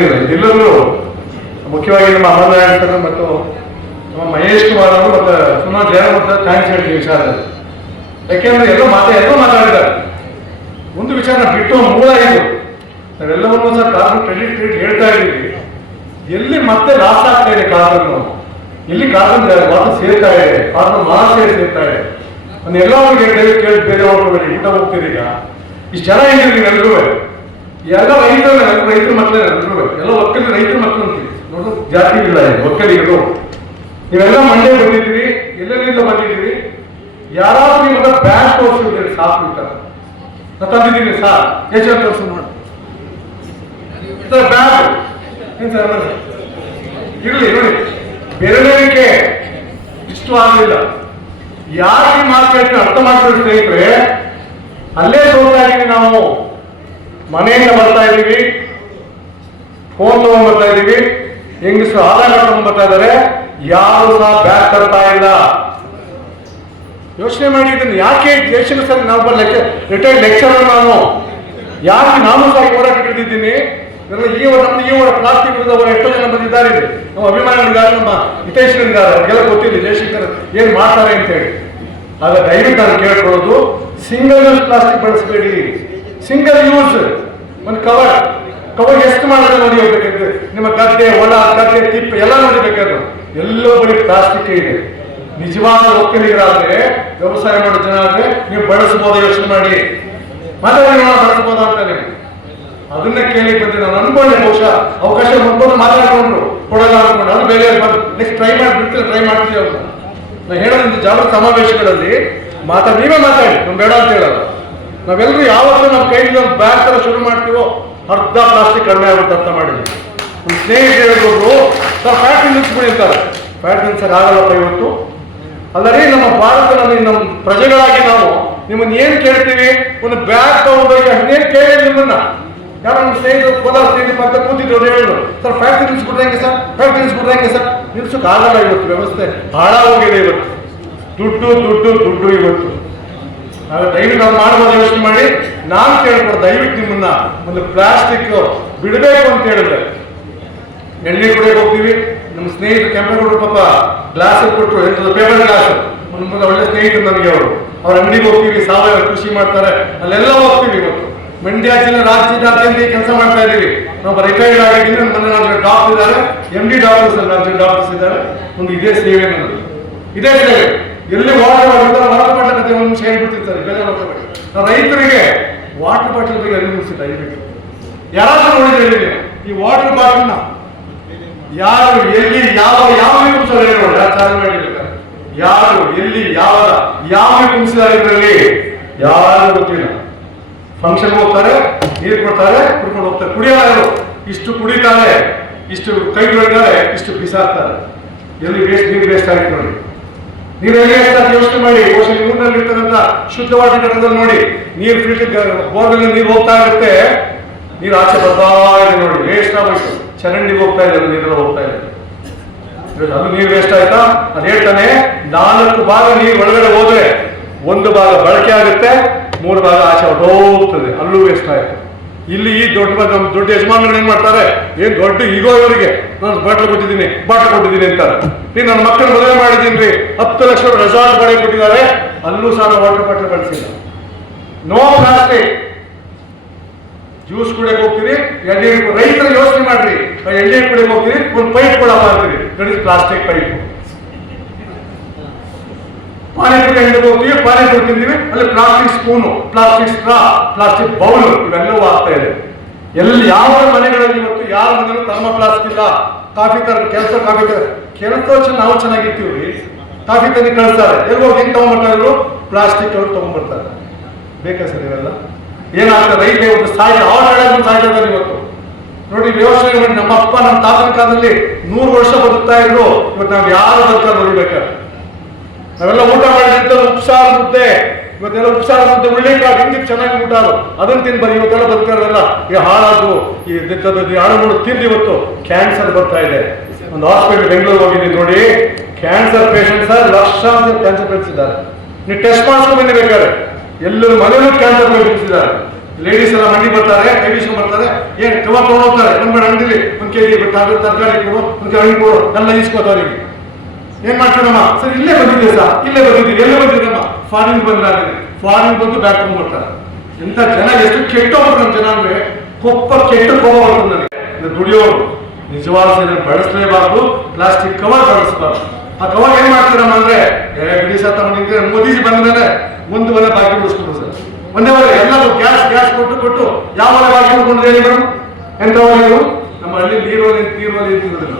ಏನಿಲ್ಲ ಎಲ್ಲರೂ ಮುಖ್ಯವಾಗಿ ನಮ್ಮ ಅಮರನಾರಾಯಣ ಮತ್ತು ನಮ್ಮ ಮಹೇಶ್ ಕುಮಾರ್ ಅವರು ಮತ್ತು ಸುಮಾರು ಜನ ಮತ್ತು ಥ್ಯಾಂಕ್ಸ್ ಹೇಳ್ತೀವಿ ವಿಚಾರದಲ್ಲಿ. ಯಾಕೆಂದ್ರೆ ಎಲ್ಲೋ ಮಾತಾ ಎಲ್ಲೋ ಮಾತಾಡಿದ್ದಾರೆ. ಒಂದು ವಿಚಾರ ಬಿಟ್ಟು ಮೂಲ ಇದು ನಾವೆಲ್ಲವನ್ನೂ ಸಹ ಕಾರಣ ಕ್ರೆಡಿಟ್ ಕ್ರೆಡಿಟ್ ಹೇಳ್ತಾ ಇದ್ದೀವಿ. ಎಲ್ಲಿ ಮತ್ತೆ ಲಾಸ್ ಆಗ್ತಾ ಇದೆ ಕಾರನ್ನು ಎಲ್ಲಿ ಕಾರಣ ಮಾತು ಸೇರ್ತಾ ಇದೆ? ಕಾರಣ ಮಹಾಶಯ ಸೇರ್ತಾ ಇದೆ? ಅದನ್ನೆಲ್ಲ ಅವ್ರಿಗೆ ಕೇಳಿ ಬೇರೆ ಹೋಗ್ಬೇಡಿ ಊಟ ಹೋಗ್ತೀರಿ ಈಗ? ಇಷ್ಟು ಜನ ಇದ್ದೀರಿ ನೀವೆಲ್ಲರೂ ಎಲ್ಲ ರೈತರು ರೈತರ ಮಕ್ಕಳೇ ಎಲ್ಲ ಒಕ್ಕಲಿ ರೈತರ ಮಕ್ಕಳು ಅಂತೀವಿ. ನೋಡು ಜಾತಿ ಇಲ್ಲ ಒಕ್ಕಲಿಗರು. ನೀವೆಲ್ಲ ಮಂಡ್ಯ ಬಂದಿದ್ದೀರಿ ಎಲ್ಲೆಲ್ಲಿಂದ ಬಂದಿದ್ದೀರಿ? ಯಾರಾದ್ರೂ ನಿಮ್ಮ ಬ್ಯಾಂಕ್ ತೋರಿಸಿದ್ರೆ ಸಾಕು ನಾನು ತಂದಿದ್ದೀನಿ ಸಾರ್ ಎಷ್ಟು ತೋರಿಸು ಮಾಡಿ ಸರ್ ಇರಲಿ, ನೋಡಿ. ಬೇರೆಯವರಿಗೆ ಇಷ್ಟು ಆಗಲಿಲ್ಲ. ಯಾರು ಈ ಕೇಳ್ತೀನಿ ಅರ್ಥ ಮಾಡ್ಕೊಳ್ಳಿ ಸ್ನೇಹಿತರೆ, ಅಲ್ಲೇ ಇದೀವಿ ನಾವು. ಮನೆಯಿಂದ ಬರ್ತಾ ಇದ್ದೀವಿ. ಫೋನ್ ತಗೊಂಡ್ ಬರ್ತಾ ಇದೀವಿ ಹೆಂಗಸರು ಆಧಾರ್ ಕಾರ್ಡ್ ತಗೊಂಡ್ ಬರ್ತಾ ಇದಾರೆ ಯಾರು ಸಹ ಬ್ಯಾಗ್ ತರ್ತಾ ಇಲ್ಲ. ಯೋಚನೆ ಮಾಡಿ, ಇದನ್ನು ಯಾಕೆ ದೇಶದ ಸರ್ ನಾವು ರಿಟೈರ್ಡ್ ಲೆಕ್ಚರರ್ ನಾನು? ಯಾಕೆ ನಾನು ಸಹ ಹೋರಾಟ ಹಿಡಿದಿದ್ದೀನಿ ನನ್ನ ಈ ನಮ್ದು ಈ ವರ ಪ್ಲಾಸ್ಟಿಕ್ ವಿರುದ್ಧ ಎಷ್ಟೋ ಜನ ಬಂದಿದ್ದಾರೆ. ನಮ್ಮ ಅಭಿಮಾನಿಗಳಿದ್ದಾರೆ, ನಮ್ಮ ಹಿತೈಷಿಗಳಿದ್ದಾರೆ. ಅವ್ರಿಗೆಲ್ಲ ಗೊತ್ತಿಲ್ಲ ಜಯಶಂಕರ್ ಏನು ಮಾಡ್ತಾರೆ ಅಂತ ಹೇಳಿ ಆಗ ದಯವಿಟ್ಟು ನಾನು ಕೇಳ್ಕೊಳ್ಳೋದು ಸಿಂಗಲ್ ಯೂಸ್ ಪ್ಲಾಸ್ಟಿಕ್ ಬಳಸಬೇಡಿ. ಸಿಂಗಲ್ ಯೂಸ್ ಒಂದು ಕವರ್ ಕವರ್ ಎಷ್ಟು ಮಾಡಿದ್ರೆ ನೋಡಿ ಹೋಗ್ಬೇಕಂದ್ರೆ ನಿಮ್ಮ ಗದ್ದೆ ಒಳ ಗದ್ದೆ, ತಿಪ್ಪ ಎಲ್ಲ ನೋಡಿಬೇಕಾದ್ರು ಎಲ್ಲೋ ಬರೀ ಪ್ಲಾಸ್ಟಿಕ್ ಇದೆ. ನಿಜವಾದ ಒಕ್ಕಲಿಗರಾದ್ರೆ, ವ್ಯವಸಾಯ ಮಾಡೋ ಜನ ಆದ್ರೆ ನೀವು ಬಳಸಬಹುದು ಯೋಚನೆ ಮಾಡಿ. ಮತ್ತೆ ಬಳಸಬಹುದಾ ಅಂತ ನೀವು ಅದನ್ನ ಕೇಳಿ ಬಂದ್ರೆ ನಾನು ಅನ್ಕೊಂಡೆ ಬಹುಶಃ. ಅವಕಾಶ ಮತ್ತೊಂದು ಮಾತಾಡ್ಕೊಂಡ್ರು ಕೊಡಲ್ಲ ಅನ್ಕೊಂಡು. ಅದು ಬೇರೆ ನೆಕ್ಸ್ಟ್ ಟ್ರೈ ಮಾಡಿ ಬಿಡ್ತಾರೆ ಟ್ರೈ ಮಾಡ್ತೀವಿ ಅವ್ರು ನಾನು ಹೇಳೋದು ಜಾಗೃತ ಸಮಾವೇಶಗಳಲ್ಲಿ ಮಾತಾಡಿ ನೀವೇ ಮಾತಾಡಿ. ನೀವು ಬೇಡ ಅಂತ ಹೇಳಲ್ಲ. ನಾವೆಲ್ಲರೂ ಯಾವತ್ತೂ ನಮ್ಮ ಕೈಯಲ್ಲಿ ಒಂದು ಬ್ಯಾಗ್ ತರ ಶುರು ಮಾಡ್ತೀವೋ, ಅರ್ಧ ಪ್ಲಾಸ್ಟಿಕ್ ಕಡಿಮೆ ಆಗುತ್ತೆ ಅಂತ ಮಾಡಿದ್ವಿ. ನಮ್ಮ ಸ್ನೇಹಿತರು ಹೇಳಿದ್ರು, ಸರ್ ಫ್ಯಾಟ್ ನಿಲ್ಸ್ಬಿಡಿ ಅಂತಾರೆ. ಫ್ಯಾಟ್ ನಿಲ್ಸರ್ ಆಗಲ್ಲಪ್ಪ ಇವತ್ತು. ಅಲ್ಲರಿ ನಮ್ಮ ಭಾರತದಲ್ಲಿ ನಮ್ಮ ಪ್ರಜೆಗಳಾಗಿ ನಾವು ನಿಮ್ಮನ್ನ ಏನು ಕೇಳ್ತೀವಿ? ಒಂದು ಬ್ಯಾಗ್ ತಗೊಂಡೋಗಿ ಹನ್ನೇನು ಕೇಳಿ ನಿಮ್ಮನ್ನ. ಯಾರು ನಮ್ಮ ಸ್ನೇಹಿತರು ಕೋಲಾರ ಸ್ನೇಹಿತರು ಅಂತ ಕೂತಿದ್ರು ಹೇಳಿದ್ರು, ಸರ್ ಫ್ಯಾಕ್ಟ್ರಿ ನಿಲ್ಸ್ಬಿಟ್ರೆ ಹೆಂಗೆ ಸರ್? ಫ್ಯಾಕ್ಟ್ರಿ ನಿಲ್ಸ್ಬಿಟ್ರೆ ಹೆಂಗೆ ಸರ್? ನಿಲ್ಸಕ್ ಆಗಲ್ಲ ಇವತ್ತು ವ್ಯವಸ್ಥೆ. ಹಾಳಾಗೋಗಿದೆ ಇವತ್ತು. ದುಡ್ಡು ದುಡ್ಡು ದುಡ್ಡು ಇವತ್ತು. ನಾವು ದಯವಿಟ್ಟು ನಾವು ಮಾಡ್ಬೋದು ಯೋಚನೆ ಮಾಡಿ. ನಾನು ಕೇಳ್ಕೊಡು ದಯವಿಟ್ಟು ನಿಮ್ಮನ್ನ ಒಂದು ಪ್ಲಾಸ್ಟಿಕ್ ಬಿಡಬೇಕು ಅಂತ ಹೇಳಿದ್ರೆ. ಎಣ್ಣೆ ಕುಡಿಯಕ್ಕೆ ಹೋಗ್ತೀವಿ. ನಮ್ಮ ಸ್ನೇಹಿತರು ಕೆಂಪೇಗೌಡರು ಪಾಪ ಗ್ಲಾಸ್ ಕೊಟ್ಟರು ಎಂತದ್ದು ಪೇಪರ್ ಗ್ಲಾಸ್ ಮುಂದೆ ಒಳ್ಳೆ ಸ್ನೇಹಿತರು ನನಗೆ ಅವರು. ಅವ್ರ ಅಂಗಡಿಗೆ ಹೋಗ್ತೀವಿ, ಸಾವಯವ ಕೃಷಿ ಮಾಡ್ತಾರೆ. ಅಲ್ಲೆಲ್ಲ ಹೋಗ್ತೀವಿ ಇವತ್ತು. ಮಂಡ್ಯ ಜಿಲ್ಲೆ ರಾಜ್ಯದಾದ್ಯಂತ ಕೆಲಸ ಮಾಡ್ತಾ ಇದೀವಿ. ನಾವು ರಿಟೈರ್ಡ್ ಆಗಿದ್ದೀನಿ ನನ್ನ ಮನೆ ನಾಲ್ಕು ಡಾಕ್ಟರ್ ಇದ್ದಾರೆ. ಎಂ ಡಿ ಡಾಕ್ಟರ್ಸ್ ನಾಲ್ಕು ಡಾಕ್ಟರ್ಸ್ ಇದ್ದಾರೆ. ಒಂದು ಇದೇ ಸೇವೆ ನನ್ನದು. ಇದೇ ಸೇವೆ. ಎಲ್ಲಿ ವಾಟರ್ ಬಾಟಲ್ ಕತೆ ಒಂದು ನಿಮಿಷ ಹೋಗ್ತಾರೆ ನಾವು ರೈತರಿಗೆ ವಾಟರ್ ಬಾಟಲ್ ಬಗ್ಗೆ ಅರಿವು ಮೂಡಿಸಿಲ್ಲ ದಯವಿಟ್ಟು. ಯಾರಾದ್ರೂ ನೋಡಿದ್ರೆ ಈ ವಾಟರ್ ಬಾಟಲ್ನ ಯಾರು, ಎಲ್ಲಿ, ಯಾವ ಯಾವ ನೋಡಿ ಯಾರು ಎಲ್ಲಿ ಯಾವ ಯಾವ ಕುಂಸಿದ್ದಾರೆ ಇದರಲ್ಲಿ? ಯಾರು ಗೊತ್ತಿಲ್ಲ. ಫಂಕ್ಷನ್ ಹೋಗ್ತಾರೆ, ನೀರು ಕೊಡ್ತಾರೆ, ಕುಡ್ಕೊಂಡು ಹೋಗ್ತಾರೆ. ಕುಡಿಯೋರು ಇಷ್ಟು ಕುಡಿತಾರೆ, ಇಷ್ಟು ಕೈ ತೊಳಿತಾರೆ, ಇಷ್ಟು ಬಿಸಾಕ್ತಾರೆ. ಎಲ್ಲಿ ವೇಸ್ಟ್ ನೀರು ವೇಸ್ಟ್ ಆಗಿ ನೋಡಿ. ನೀರು ಅಂತ ಯೋಚನೆ ಮಾಡಿ, ಬಹುಶಃ ಊರಿನಲ್ಲಿ ಇರ್ತಕ್ಕಂಥ ಶುದ್ಧವಾದ ಘಟಕದಲ್ಲಿ ನೋಡಿ, ನೀರು ಫಿಲ್ಟರ್ ಬೋರ್ಗಳಲ್ಲಿ ನೀರು ಹೋಗ್ತಾ ಇರುತ್ತೆ, ನೀರು ಆಚೆ ಬರ್ತಾ ಇದೆ ನೋಡಿ ವೇಸ್ಟ್ ಆಗೋಯ್ತು. ಚರಂಡಿಗೆ ಹೋಗ್ತಾ ಇದೆ ನೀರೆಲ್ಲ ಹೋಗ್ತಾ ಇದೆ. ಅದು ನೀರು ವೇಸ್ಟ್ ಆಯ್ತಾ? ಅದು ಹೇಳ್ತಾನೆ, ನಾಲ್ಕು ಭಾಗ ನೀರು ಒಳಗಡೆ ಹೋದ್ರೆ, ಒಂದು ಭಾಗ ಬಳಕೆ ಆಗುತ್ತೆ, ಮೂರು ಭಾಗ ಆಚೆ ಹೋಗ್ತದೆ, ಅಲ್ಲೂ ವೇಸ್ಟ್ ಆಯ್ತು. ಇಲ್ಲಿ ಈ ದೊಡ್ಡ ನಮ್ಮ ದೊಡ್ಡ ಯಜಮಾನರು ಏನ್ ಮಾಡ್ತಾರೆ? ಏನ್ ದೊಡ್ಡ ಈಗೋ ಇವರಿಗೆ. ನಾನು ಬಾಟ್ಲು ಕೊಟ್ಟಿದ್ದೀನಿ ಬಾಟ್ಲು ಕೊಟ್ಟಿದ್ದೀನಿ ಅಂತಾರೆ. ನೀನು ನನ್ನ ಮಕ್ಕಳು ಮದುವೆ ಮಾಡಿದ್ದೀನಿ ಹತ್ತು ಲಕ್ಷ ರೆಸಾರ್ಟ್ ಬಾಡಿಗೆ ಕೊಟ್ಟಿದ್ದಾರೆ, ಅಲ್ಲೂ ಸಹ ವಾಟರ್ ಬಾಟ್ಲ್ ಕಳಿಸಿಲ್ಲ. ನೋ ಪ್ಲಾಸ್ಟಿಕ್ ಜ್ಯೂಸ್ ಕುಡಿಯಕ್ಕೆ ಹೋಗ್ತೀರಿ ಎಣ್ಣೆ ರೈತರ ಯೋಚನೆ ಮಾಡ್ರಿ ಎಣ್ಣೆ ಕುಡಿಯಕ್ಕೆ ಹೋಗ್ತೀರಿ ಒಂದು ಪೈಪ್ ಕೊಡಪ್ಪ ಅಂತೀರಿ ಪ್ಲಾಸ್ಟಿಕ್ ಪೈಪ್ ಪಾನಿಪುರಿ ಹಿಡಿದು ಹೋಗ್ತೀವಿ ಪಾನಿಪುರಿ ತಿಂತೀವಿ ಅಲ್ಲಿ plastic spoon plastic straw plastic bowl ಇವೆಲ್ಲವೂ ಆಗ್ತಾ ಇದೆ. ಎಲ್ಲಿ ಯಾವ ಮನೆಗಳಲ್ಲಿ ಇವತ್ತು ಯಾರ ಮನೆಯಲ್ಲೂ ತಮ್ಮ ಪ್ಲಾಸ್ಟಿಕ್ ಇಲ್ಲ. ಕಾಫಿ ತರ ಕೆಲಸ, ಕಾಫಿ ತರ ಕೆಲಸ ನಾವು ಚೆನ್ನಾಗಿರ್ತೀವಿ ಕಾಫಿ ತನಿ ಕಳಿಸ್ತಾರೆ. ಎಲ್ಲಿ ಹೋಗಿ ಹೆಂಗ್ ತಗೊಂಡ್ಬರ್ತಾರೆ ಪ್ಲಾಸ್ಟಿಕ್ ಅವ್ರು ತಗೊಂಡ್ಬರ್ತಾರೆ. ಬೇಕಾ ಸರ್ ಇವೆಲ್ಲ? ಏನಾಗ್ತದೆ? ರೈತ ಒಂದು ಸಾಯ್ತ ಒಂದು ಸಾಯ್ತಿದ್ದಾರೆ ಇವತ್ತು. ನೋಡಿ ವ್ಯವಸ್ಥೆ ಮಾಡಿ ನಮ್ಮ ಅಪ್ಪ, ನಮ್ಮ ತಾತನ ಕಾಲದಲ್ಲಿ ನೂರು ವರ್ಷ ಬದುಕ್ತಾ ಇದ್ರು. ಇವತ್ತು ನಾವು ಯಾರು ನೋಡ್ಬೇಕಾದ್ರೆ. ನಾವೆಲ್ಲ ಊಟ ಮಾಡಿದ್ರೆ ಉಪ್ಸಾರ ಮುದ್ದೆ. ಇವತ್ತೆಲ್ಲ ಉಪ್ಸಾರ ಮುದ್ದೆ ಉಳ್ಳಿಕಾಳು, ಹಿಂಗೆ ಚೆನ್ನಾಗಿ ಊಟ ಅದು ಅದನ್ನ ತಿನ್ ಬರೀ ಇವತ್ತೆಲ್ಲ ಬದುಕಾರಲ್ಲ ಈ ಹಾಳಾದ್ರು ಈ ಹಾಳುಗಳು ತಿಂದು ಇವತ್ತು ಕ್ಯಾನ್ಸರ್ ಬರ್ತಾ ಇದೆ. ಒಂದು ಹಾಸ್ಪಿಟಲ್ ಬೆಂಗಳೂರು ಹೋಗಿದ್ದೀನಿ ನೋಡಿ. ಕ್ಯಾನ್ಸರ್ ಪೇಷಂಟ್ಸ್ ಲಕ್ಷಾಂತರ ಕ್ಯಾನ್ಸರ್ ಪೇಷಂಟ್ಸ್ ನೀವು ಟೆಸ್ಟ್ ಮಾಡಿಸ್ಕೊಂಡು ಬಂದಿರ್ಬೇಕಾದ್ರೆ. ಎಲ್ಲರ ಮನೆಯಲ್ಲೂ ಕ್ಯಾನ್ಸರ್ ಪೇಷಂಟ್ಸ್ ಲೇಡೀಸ್ ಎಲ್ಲ ಮಂಡಿ ಬರ್ತಾರೆ ಲೇಡೀಸ್ ಬರ್ತಾರೆ. ಏನ್ ಕವರ್ ತಗೊಂಡು ಹೋಗ್ತಾರೆ. ಒಂದ್ ಅಂಗಡಿಲಿ ಒಂದ್ ಕೆಜಿ ತರಕಾರಿ ಕೊಡು, ಒಂದು ಹಣ್ಣು ಕೊಡು. ಎಲ್ಲ ಇಸ್ಕೋತಾರೆ ಈಗ. ಏನ್ ಮಾಡ್ತಾರಮ್ಮ ಸರ್, ಇಲ್ಲೇ ಬಂದಿದೆ ಸರ್. ಇಲ್ಲೇ ಬಂದಿದ್ದೀವಿ ಎಲ್ಲೇ ಬಂದಿದ್ದೀರಮ್ಮ ಫಾರಿನ್ ಬಂದಾಗಿದೆ. ಫಾರಿನ್ ಬಂದು ಬ್ಯಾಕ್ ತಗೊಂಡ್ಬರ್ತಾರೆ ಇಂಥ ಜನ, ಎಷ್ಟು ಕೆಟ್ಟ ನಮ್ಮ ಜನ ಅಂದ್ರೆ ಕೊಪ್ಪ ಕೆಟ್ಟ ಕೋಪ ನನಗೆ. ದುಡಿಯೋರು. ನಿಜವಾದ ಸರಿ ಬಳಸಲೇಬಾರ್ದು ಪ್ಲಾಸ್ಟಿಕ್ ಕವರ್ ಬಳಸಬಾರ್ದು. ಆ ಕವರ್ ಏನ್ ಮಾಡ್ತೀರಮ್ಮ ಅಂದ್ರೆ ಬಿಡಿ ಸರ್ ತಗೊಂಡಿದ್ರೆ ಮೋದಿಜಿ ಬಂದ ಮೇಲೆ ಒಂದು ಬಾಕಿ ಉಳಿಸ್ಕೊಡು ಸರ್. ಒಂದೇ ಮನೆ ಎಲ್ಲರೂ ಗ್ಯಾಸ್ ಗ್ಯಾಸ್ ಕೊಟ್ಟು ಕೊಟ್ಟು ಯಾವ ಮನೆ ಬಾಕಿ ಉಳ್ಕೊಂಡು ಹೇಳಿ ಮೇಡಮ್? ಎಂತವರು ನಮ್ಮ ಹಳ್ಳಿ ನೀರೋಲಿ ನೀರೋಲಿ ಅಂತಿರೋದಿಲ್ಲ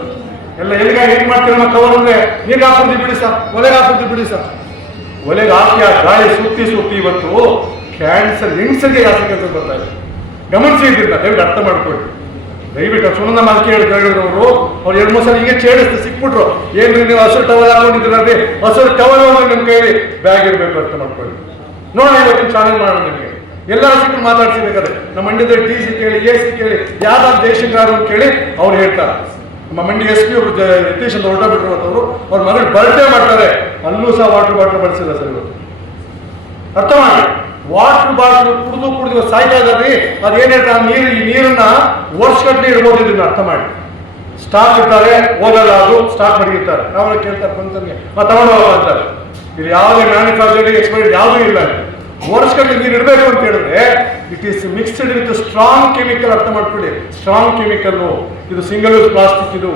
ಎಲ್ಲ ಎಲ್ಲಿಗಾಗಿ ಏನ್ ಮಾಡ್ತೀರಮ್ಮ ಕವರ್ ಅಂದ್ರೆ? ನೀರ್ಗೆ ಹಾಕ್ಬಿಡ್ತೀವಿ ಬಿಡಿ ಸರ್. ಒಲೆಗೆ ಹಾಕ್ಬಿಡ್ತೀವಿ ಬಿಡಿ ಸರ್. ಒಲೆಗೆ ಹಾಕಿ ಆ ಗಾಳಿ ಸುತ್ತಿ ಸುತ್ತಿ ಇವತ್ತು ಕ್ಯಾನ್ಸರ್ ಹೆಂಗ್ಸರ್ಗೆ ಜಾಸ್ತಿ ಕೆಲಸ ಬರ್ತಾ ಇದೆ. ಗಮನಿಸಿ ಇದ್ದಿಲ್ಲ ದಯವಿಟ್ಟು ಅರ್ಥ ಮಾಡ್ಕೊಳ್ಳಿ. ದಯವಿಟ್ಟು ಸುನಂದ ಮಾಲ್ಕಿ ಹೇಳಿದ್ರು ಅವರು ಎರಡು ಮೂರು ಸಲ ಹೀಗೆ ಚೇಡಿಸ್ತು ಸಿಕ್ಬಿಟ್ರು. ಏನ್ರಿ ನೀವು ಹಸಿರು ಟವಲ್ ಹಾಕೊಂಡಿದ್ರಿ ಹಸಿರು ಟವಲ್ ನಿಮ್ಮ ಕೈಯಲ್ಲಿ ಬ್ಯಾಗ್ ಇರಬೇಕು ಅರ್ಥ ಮಾಡ್ಕೊಳ್ಳಿ. ನೋಡೋಣ ಇವತ್ತಿನ ಚಾಲೆಂಜ್ ಮಾಡೋಣ ನಿಮಗೆ. ಎಲ್ಲರ ಸಿಕ್ಕಿ ಮಾತಾಡ್ಸಿಬೇಕಾದ್ರೆ ನಮ್ಮ ಮಂಡ್ಯದ ಟಿ ಸಿ ಕೇಳಿ ಎ ಸಿ ಕೇಳಿ, ಯಾವ್ದಾದ್ರು ದೇಶಗಾರ ಕೇಳಿ ಅವ್ರು ಹೇಳ್ತಾರೆ. ನಮ್ಮ ಮಂಡಿ ಎಸ್ ಪಿ ಅವರು ಯತೀಶ್ ಅಂತ ಬಿಟ್ಟರು ಅವರು, ಅವ್ರ ಮಗಳು ಬರ್ಡೇ ಮಾಡ್ತಾರೆ. ಅಲ್ಲೂ ಸಹ ವಾಟರ್ ಬಾಟ್ಲ್ ಬಳಸಿಲ್ಲ ಸರ್ ಇವತ್ತು. ಅರ್ಥ ಮಾಡಿ ವಾಟರ್ ಬಾಟ್ಲ್ ಕುಡಿದು ಕುಡಿದು ಸಾಯ್ತಾ ಇದ್ದಾರೆ. ಅದೇನೇ ನೀರು ಈ ನೀರನ್ನ ವರ್ಷಗಟ್ಟಲೆ ಇಡ್ಬೋದು ಅರ್ಥ ಮಾಡಿ ಸ್ಟಾಕ್ ಇರ್ತಾರೆ ಹೋಗಲ್ಲ ಅದು ಸ್ಟಾಕ್ ಮಡಗಿರ್ತಾರೆ. ನಾವೆಲ್ಲ ಕೇಳ್ತಾರೆ ಬಂತಂಗೆ. ತಗೊಂಡು ಹೋಗ ಅಂತಾರೆ ಇಲ್ಲಿ ಯಾವುದೇ ಮ್ಯಾನುಫ್ಯಾಕ್ಚರಿಂಗ್ ಎಕ್ಸ್ಪೈರಿ ಯಾವುದೂ ಇಲ್ಲ ವರ್ಷಗಟ್ಟಲೆ ನೀರು ಇಡಬೇಕು ಅಂತ ಹೇಳಿದ್ರೆ it is mixed with strong chemical ಅರ್ಥ ಮಾಡ್ಕೊಳ್ಳಿ. ಸ್ಟ್ರಾಂಗ್ ಕೆಮಿಕಲ್ ಇದು ಸಿಂಗಲ್ ಯೂಸ್ ಪ್ಲಾಸ್ಟಿಕ್ ಇದು.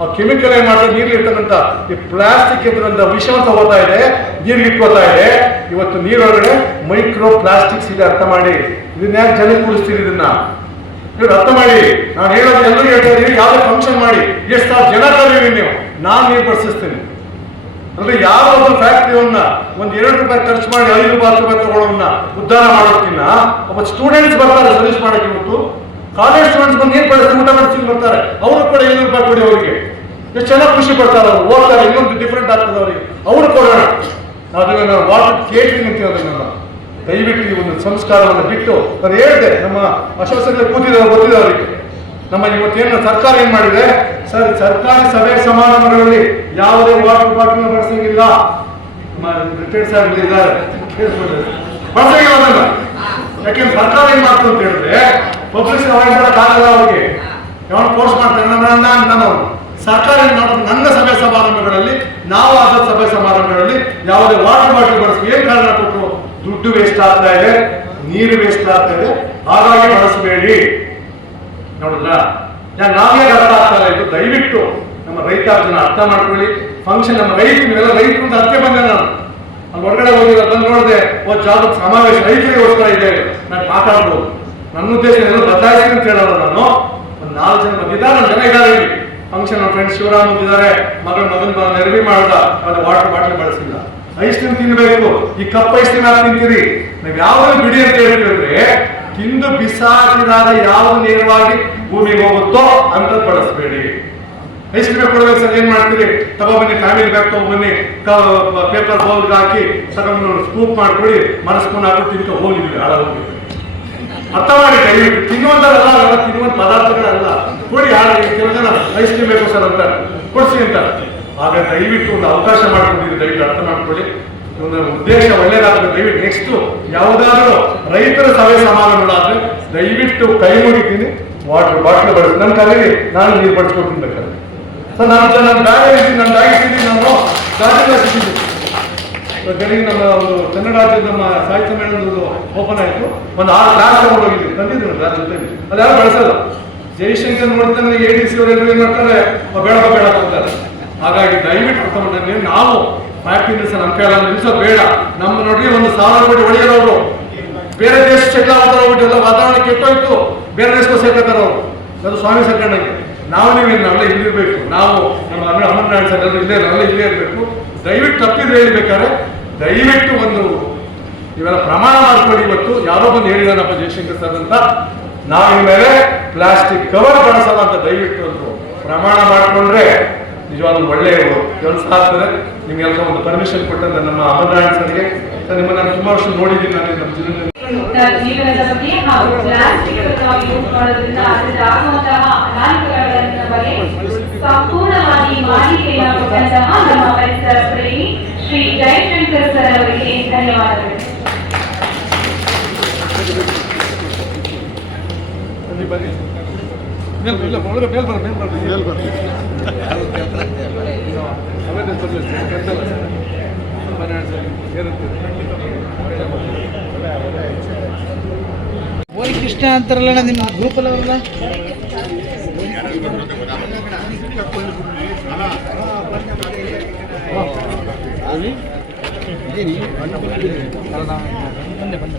ಆ ಕೆಮಿಕಲ್ ಏನು ಮಾಡ್ತಾರೆ ನೀರು ಇರ್ತಕ್ಕಂಥ ಈ ಪ್ಲಾಸ್ಟಿಕ್ ಇದರಿಂದ ವಿಷವಂತ ಹೋಗ್ತಾ ಇದೆ ನೀರಿಗೆ ಇಟ್ಕೋತಾ ಇದೆ. ಇವತ್ತು ನೀರೊಳಗಡೆ ಮೈಕ್ರೋ ಪ್ಲಾಸ್ಟಿಕ್ಸ್ ಇದೆ, ಅರ್ಥ ಮಾಡಿ. ಇದನ್ನ ಯಾಕೆ ಜನಕ್ಕೆ ಕುಡಿಸ್ತೀರಿ ಇದನ್ನ? ನೀವು ಅರ್ಥ ಮಾಡಿ. ನಾನು ಹೇಳೋದು ಎಲ್ಲರೂ ಹೇಳ್ತಾ ಇದ್ದೀನಿ ಯಾವುದೇ ಫಂಕ್ಷನ್ ಮಾಡಿ. ಎಷ್ಟು ಸಾವಿರ ಜನ ನೀವು? ನಾನು ನೀರು ಬರ್ಸಿಸ್ತೀನಿ. ಅಂದ್ರೆ ಯಾವ ಒಂದು ಫ್ಯಾಕ್ಟ್ರಿಯನ್ನ ಒಂದು ಎರಡು ರೂಪಾಯಿ ಖರ್ಚು ಮಾಡಿ ಐದು ರೂಪಾಯಿ ರೂಪಾಯಿ ತಗೊಳ್ಳೋನ್ನ ಉದ್ಧಾರ ಮಾಡೋದಕ್ಕಿಂತ ಒಬ್ಬ ಸ್ಟೂಡೆಂಟ್ಸ್ ಬರ್ತಾರೆ ಸರ್ವಿಸ್ ಮಾಡಕ್ಕೆ ಇವತ್ತು. ಕಾಲೇಜ್ ಸ್ಟೂಡೆಂಟ್ಸ್ ಬಂದು ನೀರು ಬಳಸಿ ಊಟ ಮಾಡಿಸಿ ಬರ್ತಾರೆ. ಅವರು ಕೂಡ ಐನೂರು ರೂಪಾಯಿ ಕೊಡಿ ಅವರಿಗೆ. ಎಷ್ಟು ಚೆನ್ನಾಗಿ ಖುಷಿ ಪಡ್ತಾರೆ ಅವರು? ಓದ್ತಾರೆ, ಇನ್ನೊಂದು ಡಿಫ್ರೆಂಟ್ ಆಗ್ತದೆ ಅವ್ರಿಗೆ. ಅವರು ಕೊಡೋಣ. ಅದನ್ನ ವಾಟರ್ ಕೇಟ್ರಿಂಗ್ ಅಂತ ಹೇಳೋದನ್ನ ದಯವಿಟ್ಟು ಈ ಒಂದು ಸಂಸ್ಕಾರವನ್ನು ಬಿಟ್ಟು ನಾನು ಹೇಳಿದೆ, ನಮ್ಮ ಅಶೋಸಲ್ಲಿ ಕೂತಿದ್ದಾರೆ ಗೊತ್ತಿದೆ ಅವರಿಗೆ. ನಮ್ಮ ಇವತ್ತೇನು ಸರ್ಕಾರ ಏನ್ ಮಾಡಿದೆ? ಸರ್, ಸರ್ಕಾರಿ ಸಭೆ ಸಮಾರಂಭಗಳಲ್ಲಿ ಯಾವುದೇ ವಾಟರ್ ಬಾಟಲ್ ಬಳಸಂಗಿಲ್ಲ ರಿಟೈರ್ಡ್ ಸರ್ ಇದ್ದಾರೆ. ಬಳಸಂಗಿಲ್ಲ ಅದನ್ನ ಯಾಕೆಂದ್ರೆ ಸರ್ಕಾರ ಏನ್ ಮಾಡ್ತು ಅಂತ ಹೇಳಿದ್ರೆ ಪಬ್ಲಿಕ್ ಅವಾಯ್ಡ್ ಆಗಲ್ಲ ಅವ್ರಿಗೆ. ಯಾವ ಫೋರ್ಸ್ ಮಾಡ್ತಾರೆ? ನಾನು ಸರ್ಕಾರ ಏನ್ ಮಾಡೋದು ನನ್ನ ಸಭೆ ಸಮಾರಂಭಗಳಲ್ಲಿ, ನಾವು ಆದ ಸಭೆ ಸಮಾರಂಭಗಳಲ್ಲಿ ಯಾವುದೇ ವಾಟರ್ ಬಾಟಲ್ ಬಳಸಿ ಏನ್ ಕಾರಣ ಕೊಟ್ಟರು? ದುಡ್ಡು ವೇಸ್ಟ್ ಆಗ್ತಾ ಇದೆ, ನೀರು ವೇಸ್ಟ್ ಆಗ್ತಾ ಇದೆ. ಹಾಗಾಗಿ ಬಳಸಬೇಡಿ ನಾನು ನಾವೇ ಅರ್ಥ ಆಗ್ತಾ ಇದು ದಯವಿಟ್ಟು ನಮ್ಮ ರೈತ ಅದನ್ನ ಅರ್ಥ ಮಾಡ್ಕೊಳ್ಳಿ. ಫಂಕ್ಷನ್ ನಮ್ಮ ರೈತರು, ಇವೆಲ್ಲ ರೈತರು ಅಂತ ಅರ್ಥ ಬಂದೆ ನಾನು. ಅಲ್ಲಿ ಹೊರಗಡೆ ಹೋಗಿ ಬಂದು ನೋಡಿದೆ, ಓ, ಜಾಗ ಸಮಾವೇಶ ರೈತರಿಗೋಸ್ಕರ ಇದೆ ನಾನು ಮಾತಾಡ್ಬೋದು. ನನ್ನ ಉದ್ದೇಶ ಎಲ್ಲ ಬದಲಾಯಿಸಿ ಅಂತ ಹೇಳೋದು ನಾನು. ಒಂದು ನಾಲ್ಕು ಜನ ಬಂದಿದ್ದಾರೆ ನನ್ನ ಜನ ಇದ್ದಾರೆ ಇಲ್ಲಿ. ಫಂಕ್ಷನ್ ನಮ್ಮ ಫ್ರೆಂಡ್ ಶಿವರಾಮ್ ಇದ್ದಾರೆ ಮಗನ, ಮಗನ್ ನೆರವಿ ಮಾಡ್ದ ಅದು ವಾಟರ್ ಬಾಟಲ್ ಬಳಸಿಲ್ಲ ಐಸ್ ಕ್ರೀಮ್ ತಿನ್ಬೇಕು. ಈ ಕಪ್ ಐಸ್ ಕ್ರೀಮ್ ಯಾಕೆ ತಿಂತೀರಿ? ನೀವು ಯಾವಾಗ ಬಿಡಿ ಅಂತ ಹೇಳಿದ್ರೆ ತಿಂದು ಬಿಸಾಕಿದಾಗ ಯಾವ ನೇರವಾಗಿ ಭೂಮಿಗೆ ಹೋಗುತ್ತೋ ಅಂತ ಬಳಸಬೇಡಿ. ಐಸ್ ಕ್ರೀಮ್ ಕೊಡ್ಬೇಕು ಸರ್, ಏನ್ ಮಾಡ್ತೀರಿ? ತಗೊಬನ್ನಿ ಫ್ಯಾಮಿಲಿ ಬ್ಯಾಗ್ ತಗೊಬನ್ನಿ ಪೇಪರ್ ಬೌಲ್ಗೆ ಹಾಕಿ ತಗೊಂಡು ಸ್ಕೂಪ್ ಮಾಡ್ಕೊಡಿ ಮನಸ್ಕೊಂಡು ಹಾಕಿ ತಿನ್ಕೊ ಹೋಗಿದ್ವಿ ಹಾಳಾಗೋಗಿ ಅರ್ಥ ಮಾಡಿ ತಿನ್ನುವಂಥದ್ದಲ್ಲ ಅಲ್ಲ ತಿನ್ನುವಂಥ ಪದಾರ್ಥಗಳಲ್ಲ. ಕೊಡಿ ಹಾಳಾಗಿ ಕೆಲವು ಐಸ್ ಕ್ರೀಮ್ ಬೇಕು ಸರ್ ಅಂತ. ಕೊಡ್ಸಿ ಅಂತ. ಆಗ ದಯವಿಟ್ಟು ಒಂದು ಅವಕಾಶ ಮಾಡ್ಕೊಂಡಿದ್ದು ದಯವಿಟ್ಟು ಅರ್ಥ ಮಾಡ್ಕೊಳ್ಳಿ. ಉದ್ದೇಶ ಒಳ್ಳೇದಾದ್ರೆ ದಯವಿಟ್ಟು ನೆಕ್ಸ್ಟ್ ಯಾವುದಾದ್ರೂ ರೈತರ ಸಭೆ ಸಮಾರಂಭಗಳಾದ್ರೆ ದಯವಿಟ್ಟು ಕೈ ಮುಗಿತೀನಿ. ವಾಟರ್ ಬಾಟ್ಲ್ ಬಳಸಿ ನನ್ನ ಕರೆಗೆ ನಾನು ನೀರು ಬಡಿಸ್ಕೊಡ್ತೀನಿ ಬೇಕಾದ್ರೆ ಸರ್, ನಾನು ಸರ್, ನಾನು ಬ್ಯಾಗ್ ಇರ್ತೀನಿ ನಾನು ಬ್ಯಾಗ್ ಇರ್ತೀನಿ ನಾನು ಇರ್ತೀನಿ ಬೆಳಿಗ್ಗೆ ನಮ್ಮ ಒಂದು ಕನ್ನಡ ರಾಜ್ಯದ ನಮ್ಮ ಸಾಹಿತ್ಯ ಮೇಳದೊಂದು ಓಪನ್ ಆಯಿತು. ಒಂದು ಆರು ಕ್ಲಾಸ್ ತಗೊಂಡು ಹೋಗಿದ್ವಿ ತಂದಿದ್ರು ರಾಜ್ಯ ಜೊತೆ ಅದು ಬಳಸಲ್ಲ ಜೈಶಂಕರ್ ನೋಡಿದ್ರೆ ನನಗೆ ಎ ಡಿ ಸಿ ಅವರು ಏನು ಮಾಡ್ತಾರೆ? "ಅವ್ ಬೇಡ ಬೇಡ ಅಂತಾರೆ. ಹಾಗಾಗಿ ದಯವಿಟ್ಟು ನಾವು ಫ್ಯಾಕ್ಟ್ರಿ ಸರ್ ನಮ್ಮ ಕೈಲ ನಿಮಿಷ ಬೇಡ. ನಮ್ಮ ನೋಡಿ ಒಂದು ಸಾವಿರ ಕೋಟಿ ಒಡೆಯರವರು ಬೇರೆ ದೇಶ ಆಗ್ತಾರೆ ಹೋಗ್ಬಿಟ್ಟು ಎಲ್ಲ ವಾತಾವರಣ ಕೆಟ್ಟೋಯ್ತು. ಬೇರೆ ದೇಶಕ್ಕೂ ಸೇರ್ಕೊತಾರೆ ಅವರು. ಅದು ಸ್ವಾಮಿ ಸರ್ಕಂಡಂಗೆ ನಾವು ನೀವು ನಾವೆಲ್ಲ ಇಲ್ಲಿರ್ಬೇಕು ನಾವು ನಮ್ಮ ಅಮರ ಅಮರನಾರಾಯಣ ಸರ್ ಎಲ್ಲರೂ ಇಲ್ಲೇ ನಾವೆಲ್ಲ ಇಲ್ಲೇ ಇರಬೇಕು. ದಯವಿಟ್ಟು ತಪ್ಪಿದ್ರೆ ಹೇಳ್ಬೇಕಾದ್ರೆ ದಯವಿಟ್ಟು ಒಂದು ಇವೆಲ್ಲ ಪ್ರಮಾಣ ಮಾಡ್ಕೊಳ್ಳಿ ಇವತ್ತು. ಯಾರೋ ಬಂದು ಹೇಳಿದಾನಪ್ಪ ಜಯಶಂಕರ್ ಸರ್ ಅಂತ. ನಾವು ಇನ್ಮೇಲೆ ಪ್ಲಾಸ್ಟಿಕ್ ಕವರ್ ಬಳಸಲ್ಲ ಅಂತ ದಯವಿಟ್ಟು ಒಂದು ಪ್ರಮಾಣ ಮಾಡಿಕೊಂಡ್ರೆ ನಿಜವಾದ ಒಂದು ಒಳ್ಳೆಯ ಕೆಲಸ ಆಗ್ತದೆ. ನಿಮ್ಗೆಲ್ಲ ಒಂದು ಪರ್ಮಿಷನ್ ಕೊಟ್ಟಂತ ನಮ್ಮ ಅಮರನಾರಾಯಣ ಸರ್ಗೆ. ಸರ್ ನಿಮ್ಮನ್ನ ನಾನು ತುಂಬಾ ವರ್ಷ ನೋಡಿದ್ದೀನಿ ನಾನು ನಮ್ಮ ಜಿಲ್ಲೆಯಲ್ಲಿ. ಜೀವನದ ಬಗ್ಗೆ ಹಾಗೂ ಪ್ಲಾಸ್ಟಿಕ್ ಯೂಸ್ ಮಾಡೋದ್ರಿಂದ ಅದರಿಂದ ಆಗುವಂತಹ ಅನಾನುಕೂಲಗಳ ಬಗ್ಗೆ ಸಂಪೂರ್ಣವಾಗಿ ಮಾಹಿತಿಯನ್ನು ಕೊಟ್ಟಂತಹ ನಮ್ಮ ಪರಿಸರ ಪ್ರೇಮಿ ಶ್ರೀ ಜಯಶಂಕರ್ ಸರ್ ಅವರಿಗೆ ಧನ್ಯವಾದಗಳು. ಬನ್ನಿ ಮೇಲ್ ಕೃಷ್ಣ ಅಂತಾರಲ್ಲ ನಿಮ್ಮ ಗ್ರೂಪಲ್ಲ ಅವ್ರಲ್ಲ? ಬಂದೆ ಬಂದೆ